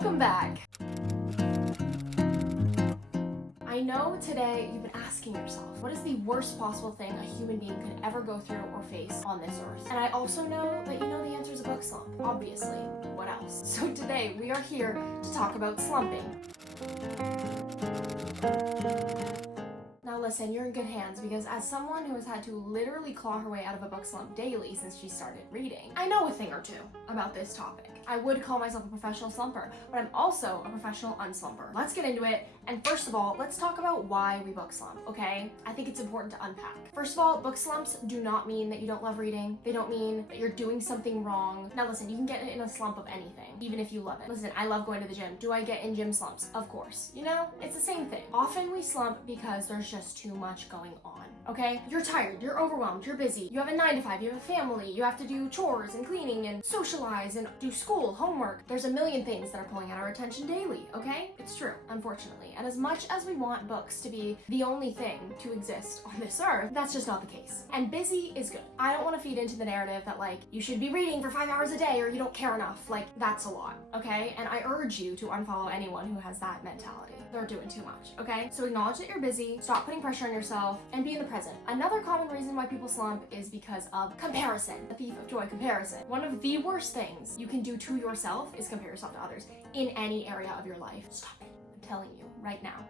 Welcome back. I know today you've been asking yourself, what is the worst possible thing a human being could ever go through or face on this earth? And I also know that you know the answer is a book slump, obviously. What else? So today we are here to talk about slumping. Now listen, you're in good hands because as someone who has had to literally claw her way out of a book slump daily since she started reading, I know a thing or two about this topic. I would call myself a professional slumper, but I'm also a professional un-slumper. Let's get into it, and first of all, let's talk about why we book slump, okay? I think it's important to unpack. First of all, book slumps do not mean that you don't love reading. They don't mean that you're doing something wrong. Now listen, you can get in a slump of anything, even if you love it. Listen, I love going to the gym. Do I get in gym slumps? Of course. You know, it's the same thing. Often we slump because there's just too much going on, okay? You're tired, you're overwhelmed, you're busy, you have a 9 to 5, you have a family, you have to do chores and cleaning and socialize and do school, homework. There's a million things that are pulling at our attention daily, okay? It's true, unfortunately. And as much as we want books to be the only thing to exist on this earth, that's just not the case. And busy is good. I don't want to feed into the narrative that like, you should be reading for 5 hours a day or you don't care enough. Like, that's a lot, okay? And I urge you to unfollow anyone who has that mentality. They're doing too much, okay? So acknowledge that you're busy, stop putting pressure on yourself, and be in the present. Another common reason why people slump is because of comparison, the thief of joy, comparison. One of the worst things you can do to yourself is compare yourself to others in any area of your life. Stop it, I'm telling you right now.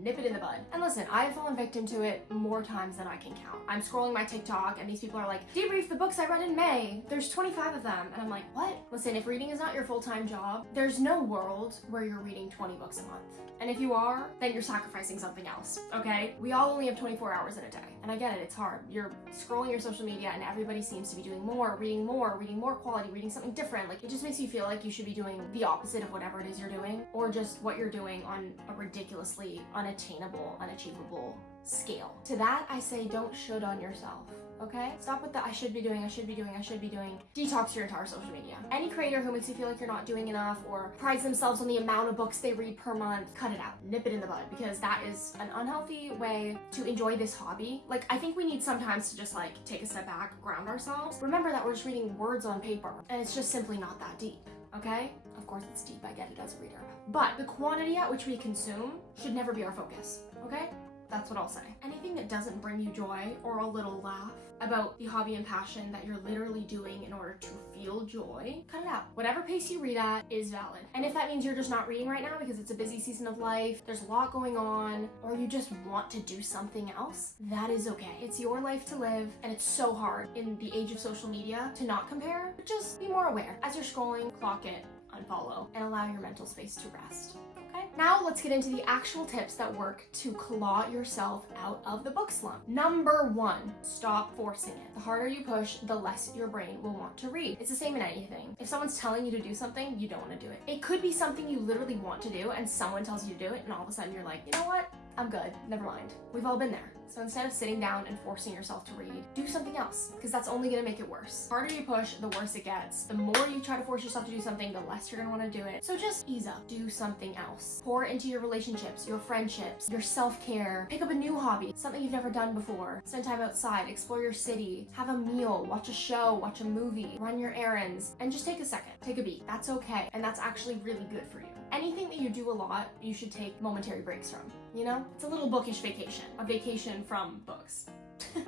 Nip it in the bud. And listen, I have fallen victim to it more times than I can count. I'm scrolling my TikTok and these people are like, debrief the books I read in May. There's 25 of them. And I'm like, what? Listen, if reading is not your full-time job, there's no world where you're reading 20 books a month. And if you are, then you're sacrificing something else, okay? We all only have 24 hours in a day. And I get it, it's hard. You're scrolling your social media and everybody seems to be doing more quality, reading something different. Like, it just makes you feel like you should be doing the opposite of whatever it is you're doing, or just what you're doing on a ridiculously unattainable, unachievable scale. To that, I say don't should on yourself. Okay? Stop with the I should be doing. Detox your entire social media. Any creator who makes you feel like you're not doing enough or prides themselves on the amount of books they read per month, cut it out. Nip it in the bud, because that is an unhealthy way to enjoy this hobby. Like, I think we need sometimes to just like take a step back, ground ourselves. Remember that we're just reading words on paper and it's just simply not that deep. Okay? Of course it's deep, I get it as a reader. But the quantity at which we consume should never be our focus. Okay? That's what I'll say. Anything that doesn't bring you joy or a little laugh about the hobby and passion that you're literally doing in order to feel joy, cut it out. Whatever pace you read at is valid. And if that means you're just not reading right now because it's a busy season of life, there's a lot going on, or you just want to do something else, that is okay. It's your life to live, and it's so hard in the age of social media to not compare, but just be more aware. As you're scrolling, clock it, unfollow, and allow your mental space to rest. Okay? Now let's get into the actual tips that work to claw yourself out of the book slump. Number 1, stop forcing it. The harder you push, the less your brain will want to read. It's the same in anything. If someone's telling you to do something, you don't want to do it. It could be something you literally want to do and someone tells you to do it and all of a sudden you're like, you know what? I'm good, never mind. We've all been there. So instead of sitting down and forcing yourself to read, do something else, because that's only gonna make it worse. The harder you push, the worse it gets. The more you try to force yourself to do something, the less you're gonna wanna do it. So just ease up, do something else. Pour into your relationships, your friendships, your self-care. Pick up a new hobby, something you've never done before. Spend time outside, explore your city, have a meal, watch a show, watch a movie, run your errands, and just take a second, take a beat. That's okay, and that's actually really good for you. Anything that you do a lot, you should take momentary breaks from, you know? It's a little bookish vacation, a vacation from books.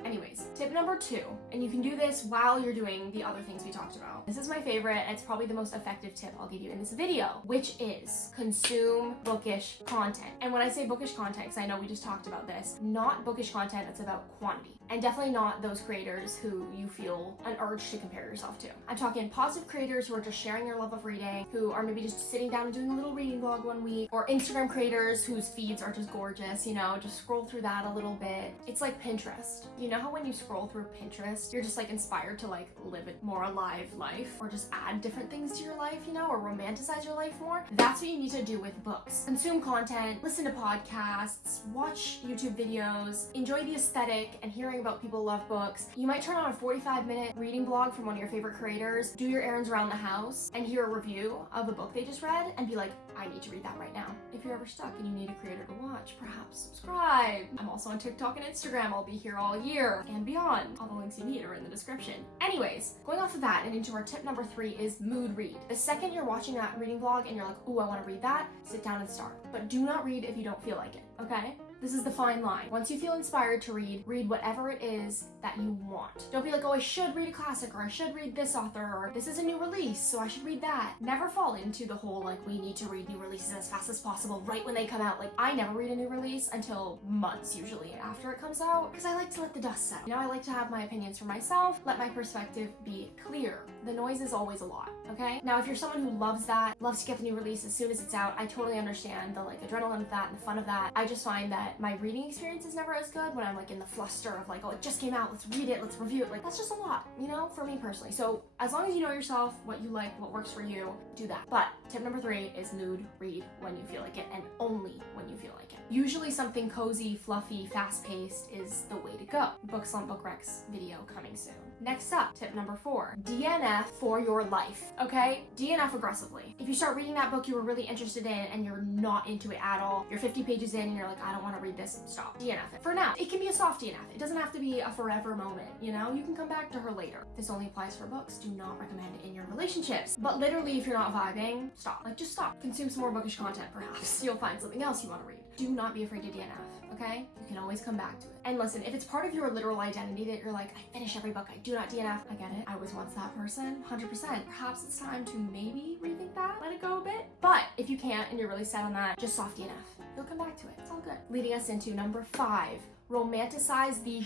Anyways, tip number 2, and you can do this while you're doing the other things we talked about. This is my favorite, and it's probably the most effective tip I'll give you in this video, which is consume bookish content. And when I say bookish content, because I know we just talked about this, not bookish content that's about quantity. And definitely not those creators who you feel an urge to compare yourself to. I'm talking positive creators who are just sharing their love of reading, who are maybe just sitting down and doing a little reading vlog one week, or Instagram creators whose feeds are just gorgeous, you know, just scroll through that a little bit. It's like Pinterest. You know how when you scroll through Pinterest, you're just like inspired to like live a more alive life, or just add different things to your life, you know, or romanticize your life more? That's what you need to do with books. Consume content, listen to podcasts, watch YouTube videos, enjoy the aesthetic and hearing hearing about people who love books. You might turn on a 45-minute reading vlog from one of your favorite creators, do your errands around the house, and hear a review of a book they just read and be like, I need to read that right now. If you're ever stuck and you need a creator to watch, perhaps subscribe. I'm also on TikTok and Instagram. I'll be here all year and beyond. All the links you need are in the description. Anyways, going off of that and into our tip number 3 is mood read. The second you're watching that reading vlog and you're like, ooh, I want to read that, sit down and start. But do not read if you don't feel like it, okay? This is the fine line. Once you feel inspired to read whatever it is that you want. Don't be like, oh, I should read a classic, or I should read this author, or this is a new release, so I should read that. Never fall into the whole, like, we need to read new releases as fast as possible right when they come out. Like, I never read a new release until months, usually, after it comes out, because I like to let the dust settle. You know, I like to have my opinions for myself, let my perspective be clear. The noise is always a lot, okay? Now, if you're someone who loves that, loves to get the new release as soon as it's out, I totally understand the, like, adrenaline of that and the fun of that. I just find that my reading experience is never as good when I'm like in the fluster of like, oh, it just came out, let's read it, let's review it. Like, that's just a lot, you know, for me personally. So as long as you know yourself, what you like, what works for you, do that. But tip number 3 is mood read when you feel like it, and only when you feel like it. Usually something cozy, fluffy, fast-paced is the way to go. Book Slump Book Recs video coming soon. Next up, tip number 4, DNF for your life, okay? DNF aggressively. If you start reading that book you were really interested in and you're not into it at all, you're 50 pages in and you're like, I don't want to read this, stop. DNF it. For now, it can be a soft DNF. It doesn't have to be a forever moment, you know? You can come back to her later. This only applies for books. Do not recommend it in your relationships. But literally, if you're not vibing, stop. Like, just stop. Consume some more bookish content, perhaps. You'll find something else you want to read. Do not be afraid to DNF, okay? You can always come back to it. And listen, if it's part of your literal identity that you're like, I finish every book, I do not DNF, I get it. I was once that person, 100%. Perhaps it's time to maybe rethink that, let it go a bit. But if you can't and you're really set on that, just soft DNF. You'll come back to it. It's all good. Leading us into number 5, romanticize the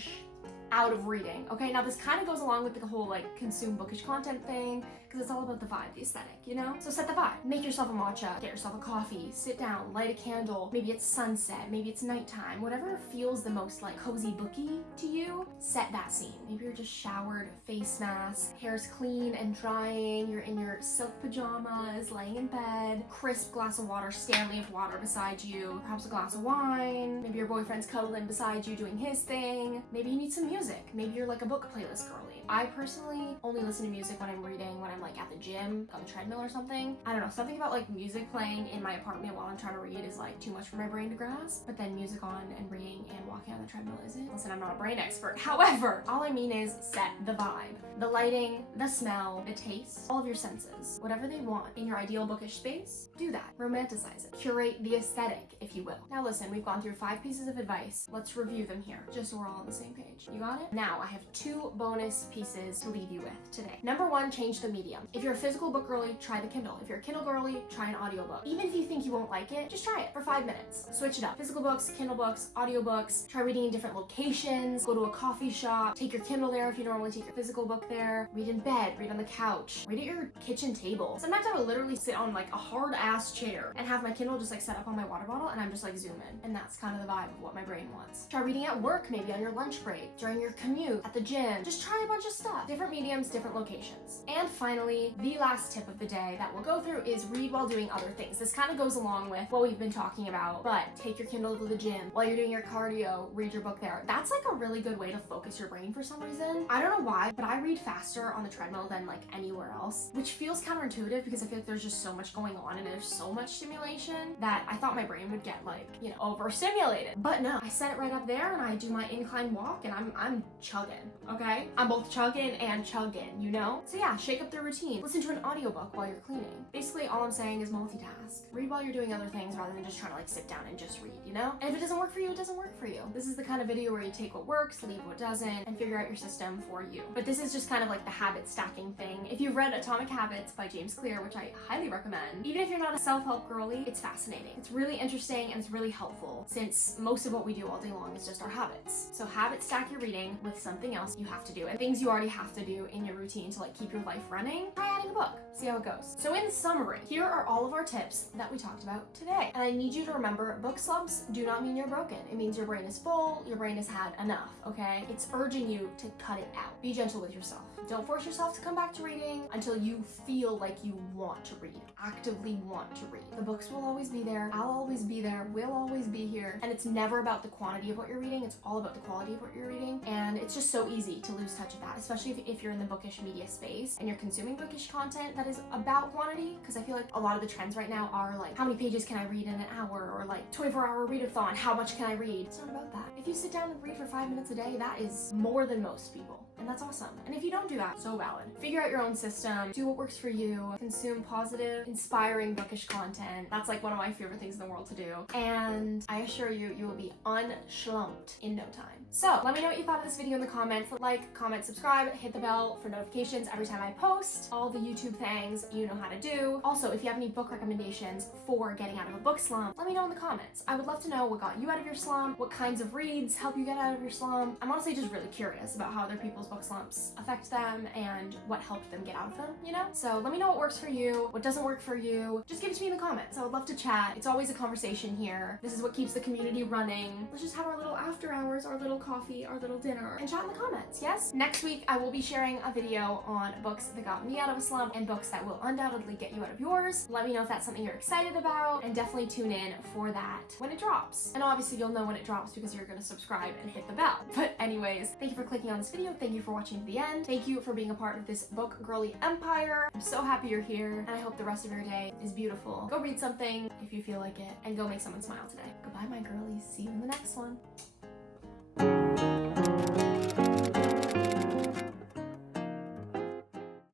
out of reading. Okay, now this kind of goes along with the whole like consume bookish content thing, because it's all about the vibe, the aesthetic, you know? So set the vibe. Make yourself a matcha, get yourself a coffee, sit down, light a candle. Maybe it's sunset, maybe it's nighttime. Whatever feels the most like cozy booky to you, set that scene. Maybe you're just showered, face mask, hair's clean and drying, you're in your silk pajamas, laying in bed, crisp glass of water, Stanley of water beside you, perhaps a glass of wine. Maybe your boyfriend's cuddling beside you doing his thing. Maybe you need some music. Maybe you're like a book playlist girly. I personally only listen to music when I'm reading, when I'm like at the gym, on the treadmill or something. I don't know, something about like music playing in my apartment while I'm trying to read is like too much for my brain to grasp. But then music on and reading and walking on the treadmill isn't. Listen, I'm not a brain expert. However, all I mean is set the vibe. The lighting, the smell, the taste, all of your senses. Whatever they want in your ideal bookish space, do that. Romanticize it. Curate the aesthetic, if you will. Now listen, we've gone through 5 pieces of advice. Let's review them here, just so we're all on the same page. You got it? Now, I have 2 bonus pieces to leave you with today. Number 1, change the medium. If you're a physical book girly, try the Kindle. If you're a Kindle girly, try an audiobook. Even if you think you won't like it, just try it for 5 minutes. Switch it up. Physical books, Kindle books, audiobooks. Try reading in different locations. Go to a coffee shop. Take your Kindle there if you normally take your physical book there. Read in bed, read on the couch, read at your kitchen table. Sometimes I would literally sit on like a hard ass chair and have my Kindle just like set up on my water bottle and I'm just like zoom in. And that's kind of the vibe of what my brain wants. Try reading at work, maybe on your lunch break, during your commute, at the gym. Just try a bunch of stuff. Different mediums, different locations. And finally, the last tip of the day that we'll go through is read while doing other things. This kind of goes along with what we've been talking about, but take your Kindle to the gym. While you're doing your cardio, read your book there. That's like a really good way to focus your brain for some reason. I don't know why, but I read faster on the treadmill than like anywhere else, which feels counterintuitive because I feel like there's just so much going on and there's so much stimulation that I thought my brain would get like, you know, overstimulated. But no, I set it right up there and I do my incline walk and I'm chugging, okay? I'm both chugging and chugging, you know? So yeah, shake up the routine. Listen to an audiobook while you're cleaning. Basically, all I'm saying is multitask. Read while you're doing other things rather than just trying to like sit down and just read, you know? And if it doesn't work for you, it doesn't work for you. This is the kind of video where you take what works, leave what doesn't, and figure out your system for you. But this is just kind of like the habit stacking thing. If you've read Atomic Habits by James Clear, which I highly recommend, even if you're not a self-help girly, it's fascinating. It's really interesting and it's really helpful since most of what we do all day long is just our habits. So habit stack your reading with something else you have to do and things you already have to do in your routine to like keep your life running. Try adding a book. See how it goes. So in summary, here are all of our tips that we talked about today. And I need you to remember, book slumps do not mean you're broken. It means your brain is full, your brain has had enough, okay? It's urging you to cut it out. Be gentle with yourself. Don't force yourself to come back to reading until you feel like you want to read, actively want to read. The books will always be there, I'll always be there, we'll always be here. And it's never about the quantity of what you're reading, it's all about the quality of what you're reading. And it's just so easy to lose touch of that, especially if you're in the bookish media space and you're consuming bookish content that is about quantity. Because I feel like a lot of the trends right now are like, how many pages can I read in an hour? Or like 24-hour readathon, how much can I read? It's not about that. If you sit down and read for 5 minutes a day, that is more than most people. And that's awesome. And if you don't do that, so valid. Figure out your own system, do what works for you, consume positive, inspiring bookish content. That's like one of my favorite things in the world to do. And I assure you, you will be un-slumped in no time. So let me know what you thought of this video in the comments. Like, comment, subscribe, hit the bell for notifications every time I post. All the YouTube things you know how to do. Also, if you have any book recommendations for getting out of a book slump, let me know in the comments. I would love to know what got you out of your slump, what kinds of reads help you get out of your slump. I'm honestly just really curious about how other people's book slumps affect them and what helped them get out of them, you know? So let me know what works for you, what doesn't work for you. Just give it to me in the comments. I would love to chat. It's always a conversation here. This is what keeps the community running. Let's just have our little after hours, our little coffee, our little dinner, and chat in the comments, yes? Next week, I will be sharing a video on books that got me out of a slump and books that will undoubtedly get you out of yours. Let me know if that's something you're excited about, and definitely tune in for that when it drops. And obviously you'll know when it drops because you're gonna subscribe and hit the bell. But anyways, thank you for clicking on this video. Thank you for watching to the end. Thank you for being a part of this book girly empire. I'm so happy you're here, and I hope the rest of your day is beautiful. Go read something if you feel like it, and go make someone smile today. Goodbye, my girlies. See you in the next one.